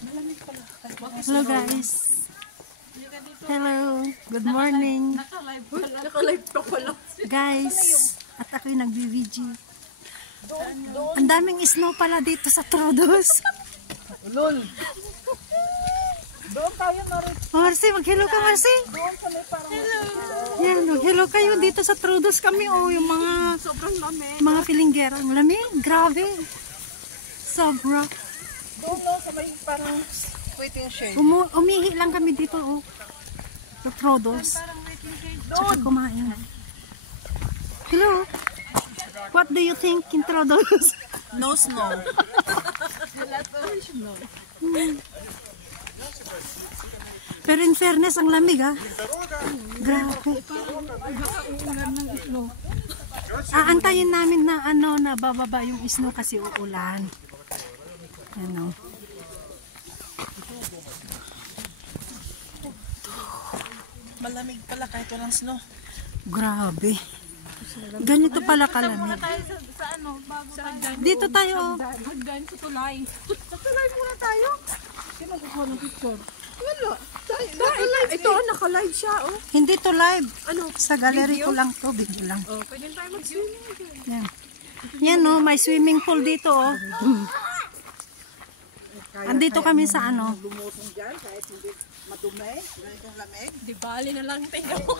Hello guys. Hello. Good morning. Naka-live pa pala. Guys, at ako'y nagbi-VG. Ang daming snow pala dito sa Troodos. Lol. Doon tayo Marit. Marcy, mag-hello ka Marcy. Doon sa may parang Yan, mag-hello kayo dito sa Troodos kami. Oh, yung mga sobrang lamig. mga pilinggero. Malamig, grabe. Sobra. Doon no, sa may parang waiting shade. Umihi lang kami dito oh. Sa Troodos. Tsaka kumain. Hello. What do you think in Troodos? No snow. Pero in fairness, ang lamig ah. Grabe. Aantayin namin na na bababa yung snow kasi uulan. Ano. Malamig pala kahit walang snow. Grabe. Ganito pala kalamig. Sa ano, bago tayo. Dito tayo. Hagdan sa tulay. Sa tulay muna tayo. Sino magkukuha ng picture? Wala. Ito, naka-live siya, oh. Hindi to live. Ano? Sa gallery ko lang to. Video lang. Oh, pwede tayo mag-swimming. Yan. Yan oh, may swimming pool dito oh. Andito kami sa ano. Lumutong dyan kahit hindi madumi. Ganitong lamig. Di bali na lang tingnan mo.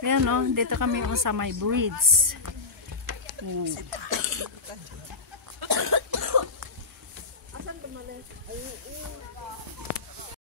Yan oh, dito kami oh, sa may bridge.